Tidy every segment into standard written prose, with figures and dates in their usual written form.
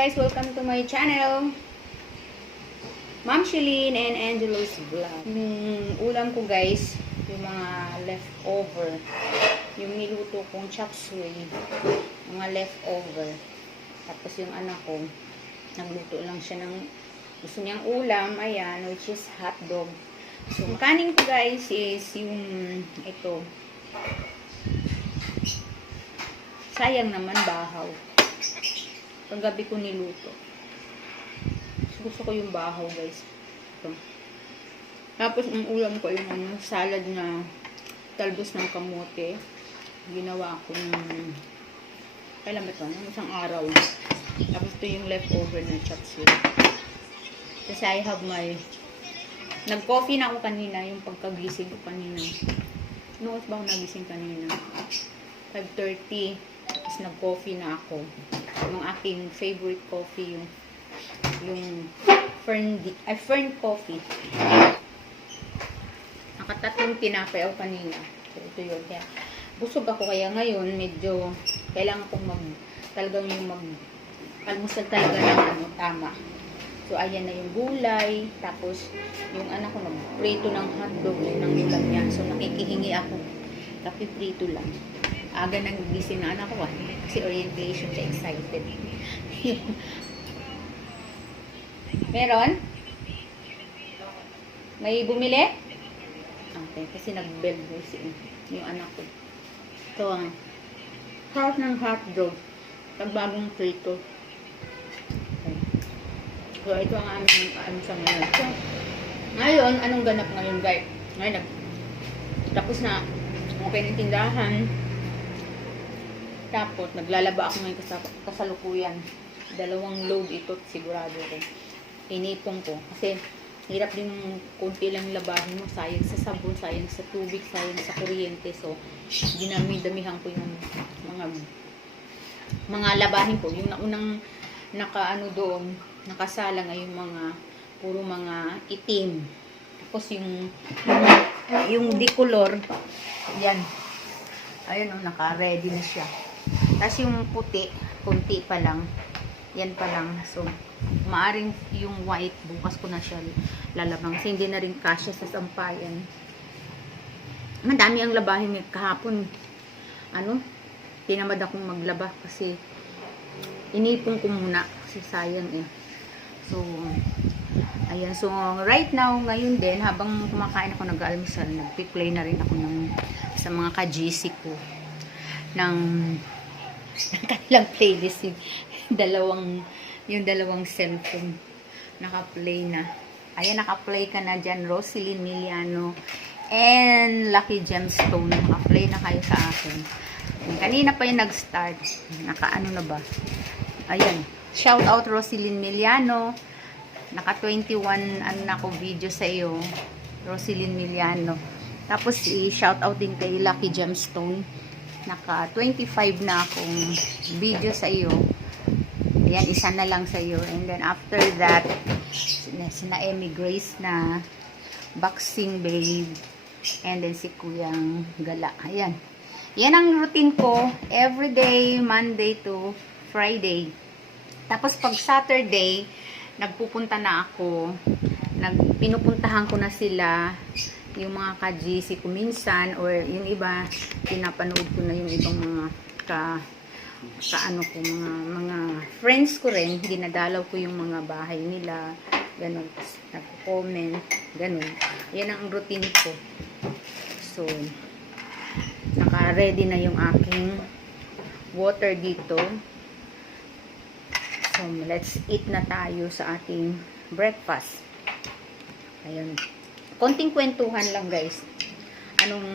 guys, welcome to my channel. Ma'am Shelene and Angelo's Vlog. Ulam ko guys, yung mga leftover. Yung niluto kong chop suey. Mga leftover. Tapos yung anak ko, nagluto lang siya ng gusto niyang ulam. Ayan, which is hotdog. So, ang kanin ko guys is yung ito. Sayang naman bahaw. Paggabi ko niluto. Gusto ko yung bahaw guys. Ito. Tapos ang ulam ko yung salad na talbos ng kamote. Ginawa ko ng kailan ba ito? Ng isang araw. Tapos ito yung leftover na chop suey. Kasi I have my nag-coffee na ako kanina. Yung pagkagising ko kanina. Noon ba ako nagising kanina? 5:30. Tapos nag-coffee na ako. Yung aking favorite coffee, yung Fern coffee. Nakatatlong tinapay ako kanina. So, ito yun. Kaya, busog ako. Kaya ngayon, medyo, kailangan kong talagang yung almusal talaga ng tama. So, ayan na yung gulay. Tapos, yung anak ko, nag-prito ng hotdog. Yun ang ulam niya. So, nakikihingi ako. Kape prito lang. Aga nang gising na anak ko kasi orientation siya, excited. Meron? May bumili? Okay, kasi nag-bell yung anak ko. Ito ang half ng hotdog. Pagbagong prito. Okay. So, ito ang aming sa ngayon. So, ngayon, anong ganap ngayon guys? Ngayon, tapos na okay ng tindahan. Tapos, naglalaba ako ngayon kasalukuyan. 2 load ito, sigurado ko. Inipon ko. Kasi, hirap din konti lang labahin mo. Sayang sa sabon, sayang sa tubig, sayang sa kuryente. So, dinami-damihan ko yung mga labahin ko. Yung naunang nakaano doon, nakasala nga yung puro mga itim. Tapos, yung decolor, yan. Ayun o, naka-ready na siya. Tapos yung puti, kunti pa lang. Yan pa lang. So, maaring yung white, bukas ko na siya lalabang. Kasi hindi na rin kasya sa sampayan. Madami ang labahin kahapon. Tinamad akong maglaba kasi inipon ko muna. Kasi sayang eh. So, ayan. So, right now, ngayon din, habang kumakain ako nag-almusal, nag-play na rin ako sa mga ka-GC ko ng kanilang playlist yung dalawang cellphone naka-play na. Ayan, naka-play ka na dyan, Roselyn Miliano and Lucky Gemstone. Naka-play na kayo sa akin. Kanina pa yung nag-start. Naka-ano na ba? Ayan, shout out Roselyn Miliano. Naka-21 na ako video sa iyo, Roselyn Miliano. Tapos i-shout out din kay Lucky Gemstone. Naka-25 na akong video sa iyo. Ayan, isa na lang sa iyo. And then after that, sina Emmy Grace na Boxing Babe. And then si Kuyang Gala. Ayan. Yan ang routine ko. Everyday, Monday to Friday. Tapos pag Saturday, nagpupunta na ako. Pinupuntahan ko na sila. Yung mga ka-GC ko minsan or yung iba pinapanood ko na yung ibang mga mga friends ko rin, dinadalaw ko yung mga bahay nila, ganun, nagko-comment, ganun. Yan ang routine ko. So, naka-ready na yung aking water dito. So, let's eat na tayo sa ating breakfast. Ayun. Konting kwentuhan lang guys. Anong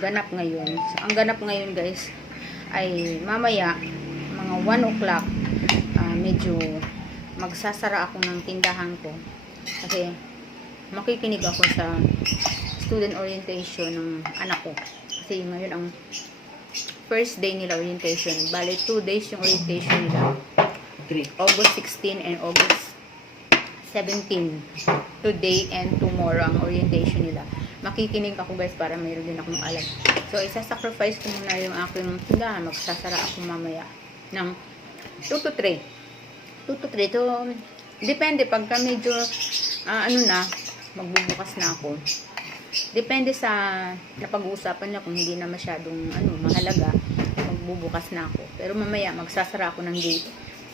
ganap ngayon? Ang ganap ngayon guys ay mamaya mga 1 o'clock medyo magsasara ako ng tindahan ko. Kasi makikinig ako sa student orientation ng anak ko. Kasi ngayon ang first day nila orientation. Bale 2 days yung orientation nila. August 16 and August 17. Today and tomorrow ang orientation nila. Makikinig ako guys para mayroon din akong alam. So, isa-sacrifice ko muna yung aking tindahan. Magsasara ako mamaya ng 2 to 3. 2 to 3. So, depende. Pagka medyo, ano na, magbubukas na ako. Depende sa napag-uusapan niya kung hindi na masyadong mahalaga, magbubukas na ako. Pero mamaya, magsasara ako ng gate.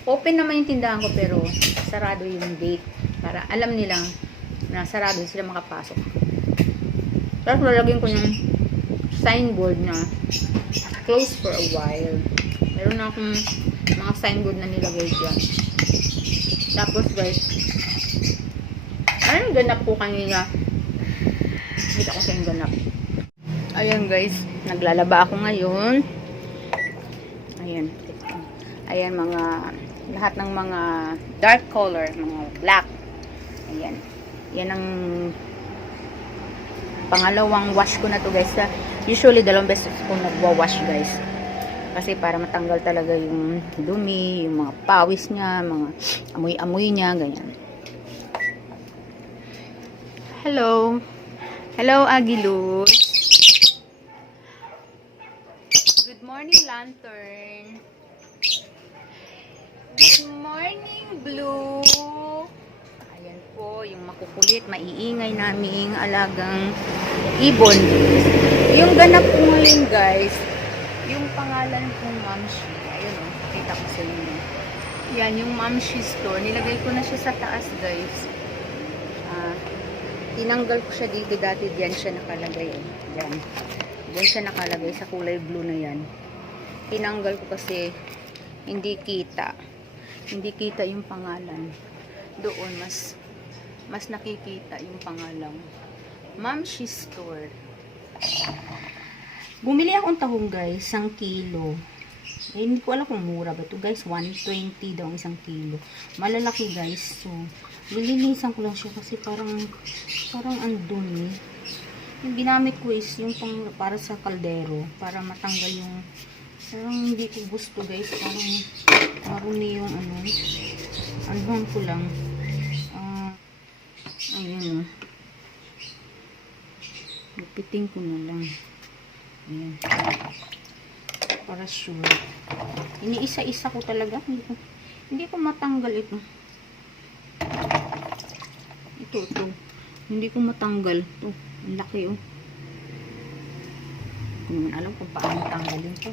Open naman yung tindahan ko, pero sarado yung gate. Para alam nilang na sarado sila makapasok. Tapos lalagyan ko ng signboard na close for a while. Meron na akong mga signboard na nilagay dyan. Tapos guys, anong ganap po kanina? Kita ko sa yung ganap. Ayan guys, naglalaba ako ngayon. Ayan. Ayan lahat ng mga dark color, mga black. Ayan. Yan ang pangalawang wash ko na to guys. Usually, 2 beses ko nagwa-wash guys. Kasi para matanggal talaga yung dumi, yung mga pawis niya, mga amoy-amoy niya, ganyan. Hello. Hello, Agilus. Good morning, Lantern. Good morning, Blue. Ayan po, yung makukulit, maiingay naming alagang ibon. Yung ganap ko ngayon, guys, yung pangalan kong Mamshi. Ayun o, kita ko sa inyo. Yan, yung Mamshi store. Nilagay ko na siya sa taas, guys. Tinanggal ko siya dito. Dati diyan siya nakalagay. Yan. Diyan siya nakalagay sa kulay blue na yan. Tinanggal ko kasi hindi kita. Hindi kita yung pangalan. Doon, mas nakikita yung pangalan. Mamshi store. Bumili akong tahong guys, 1 kilo. Eh, hindi ko alam kung mura ba ito guys. 120 daw 1 kilo. Malalaki guys. So, nilinisan ko lang siya kasi parang andun eh. Yung ginamit ko is yung para sa kaldero. Para matanggal yung parang hindi ko gusto guys. Parang marumi yung andun ko lang. Ayun o. Lupitin ko na lang. Ayan. Para sure. Iniisa-isa ko talaga. Hindi ko matanggal ito. Ito. Hindi ko matanggal. Ito. Ang laki oh. Hindi naman alam kung paano tanggalin ito.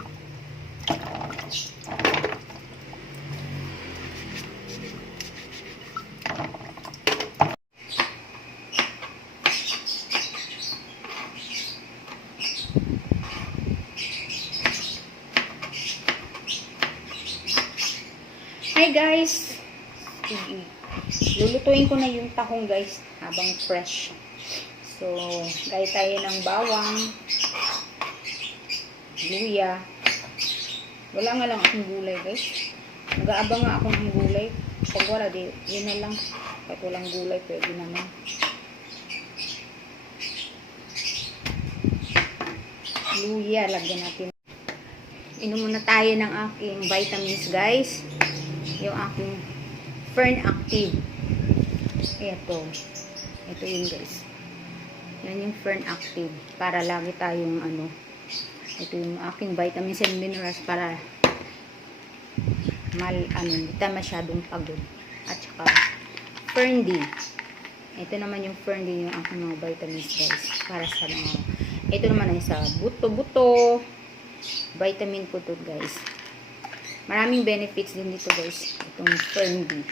Hi guys! Lulutuin ko na yung tahong guys habang fresh. So, gaya tayo ng bawang, luya. Wala nga lang akong gulay guys. Nag-aabang nga ako ng gulay. Pag wala, yun na lang. Kahit walang gulay, pwede naman. Luya, lagyan natin. Inom muna tayo ng aking vitamins guys. Yung aking Fern Active. Ito yun guys. Yan yung Fern Active. Para lagi tayong ito yung aking vitamins and minerals para hindi tayo masyadong pagod. At saka Fern D. Ito naman yung Fern D, yung aking mga vitamins guys. Para sa ito naman ay sa buto-buto. Vitamin po to guys. Maraming benefits din dito guys. Itong Fern D.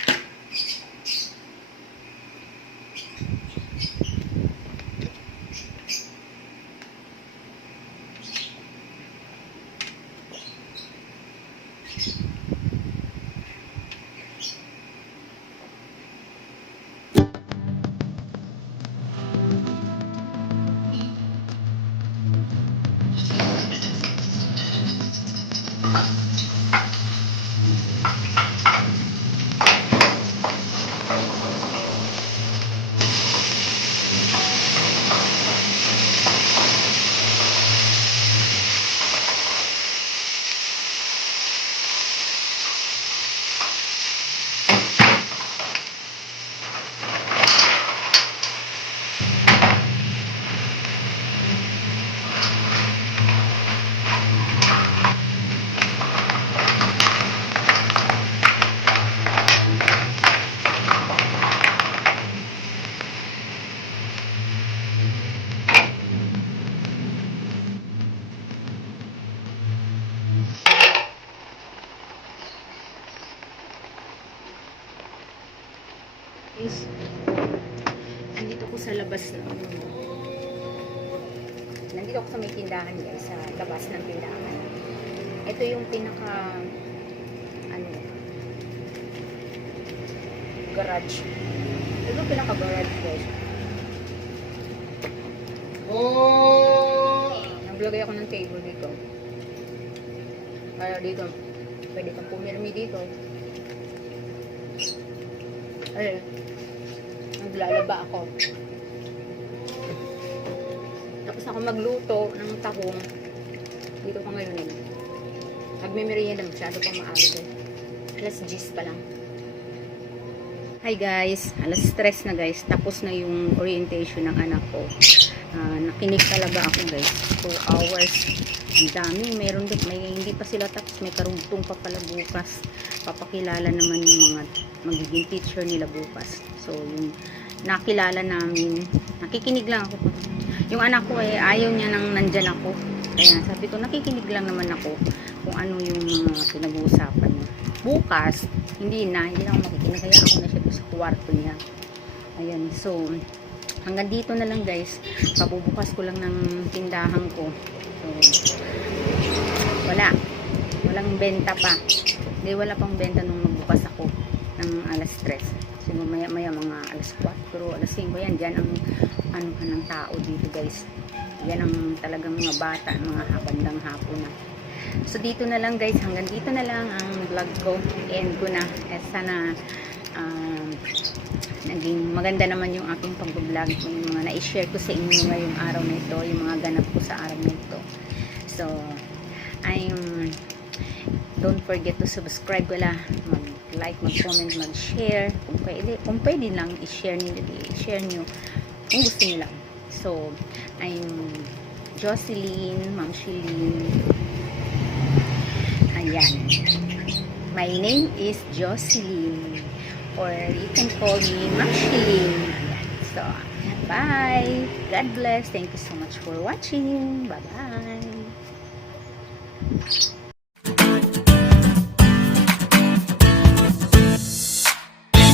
Guys, nandito ko sa labas ng nandito ako sa may tindahan guys, sa labas ng tindahan. Ito yung pinaka garage. Ito yung pinaka garage guys. Naglagay ako ng table dito. Kaya dito, pwede kang pumirmi dito. Ay, naglalaba ako. Tapos ako magluto ng tahong. Dito ko ngayon eh. Nagmimerienda masyado pang maaga eh. Alas 10 pa lang. Hi guys, alas 3 na guys. Tapos na yung orientation ng anak ko. Nakinig talaga ako guys. 2 hours. Ang dami. Meron din. Hindi pa sila tapos. May karugtong pa pala bukas. Papakilala naman yung mga magiging teacher nila bukas. So, yung nakilala namin. Nakikinig lang ako. Yung anak ko eh, ayaw niya nang nandyan ako. Kaya sabi ko, nakikinig lang naman ako kung ano yung mga pinag-uusapan niya. Bukas, hindi na ako makikinig. Kaya ako na siya sa kwarto niya. Ayan, so, hanggang dito na lang guys. Pabubukas ko lang ng tindahan ko. So, walang benta pa. Hindi, wala pang benta nung magbukas ako ng alas 3. Siguro maya mga alas 4, alas 5 yan. Diyan ang ng tao dito guys. Yan ang talagang mga bata, mga bandang hapon na. So dito na lang guys, hanggang dito na lang ang vlog ko. End ko na. Sana naging maganda naman yung aking pag-vlog, yung mga na-share ko sa inyo ngayong araw na ito, yung mga ganap ko sa araw na ito. So don't forget to subscribe wala, mag-like, mag-comment, mag-share kung pwede lang i-share nyo kung gusto nyo lang. So I'm Jocelyn, Ma'am Shilin. Ayan, my name is Jocelyn, or you can call me Ma'am Shilin. Ayan. So bye, God bless, thank you so much for watching, bye bye.